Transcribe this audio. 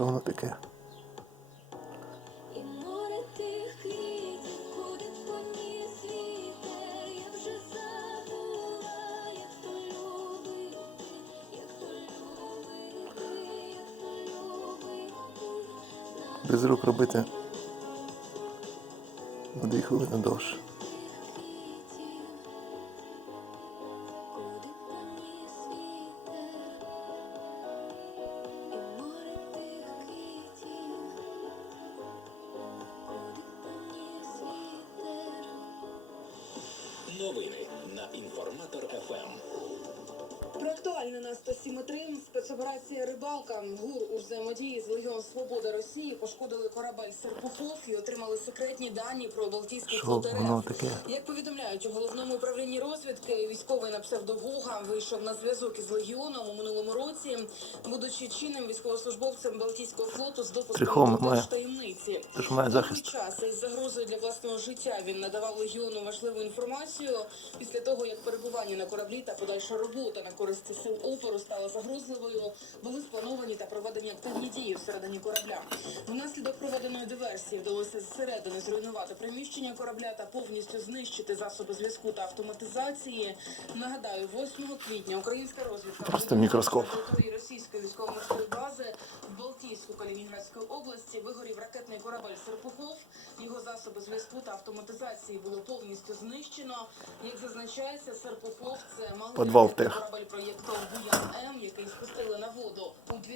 Що воно таке? Без рук робити на дві хвилини довше. Новини на інформатор. ФМ. Про актуальне на 107.3 спецоперація Рибалка. ГУР у взаємодії з Легіон Свобода Росії пошкодили корабель Серпухов і отримали секретні дані про Балтійський Що флот воно РФ. таке? Як повідомляють у головному управлінні розвідки, військовий на псевдовога вийшов на зв'язок із легіоном у минулому році, будучи чинним військовослужбовцем Балтійського флоту з допуском до таємниці. Довгий захист. час із загрозою для власного життя він надавав легіону важливу інформацію після того, як перебування на кораблі та подальша робота на користь сил опору стала загрозливою. Були сплановані та проведені активні дії всередині корабля. Внаслідок диверсії вдалося зсередини зруйнувати приміщення корабля та повністю знищити засоби зв'язку та автоматизації. Нагадаю, 8 квітня українська розвідка Просто мікроскоп. території російської військово-морської бази в Балтійську Калінінградської області вигорів ракетний корабель Серпухов. Його засоби зв'язку та автоматизації було повністю знищено. Як зазначається, Серпухов це малий корабель проєкту Буян М, який спустили на воду у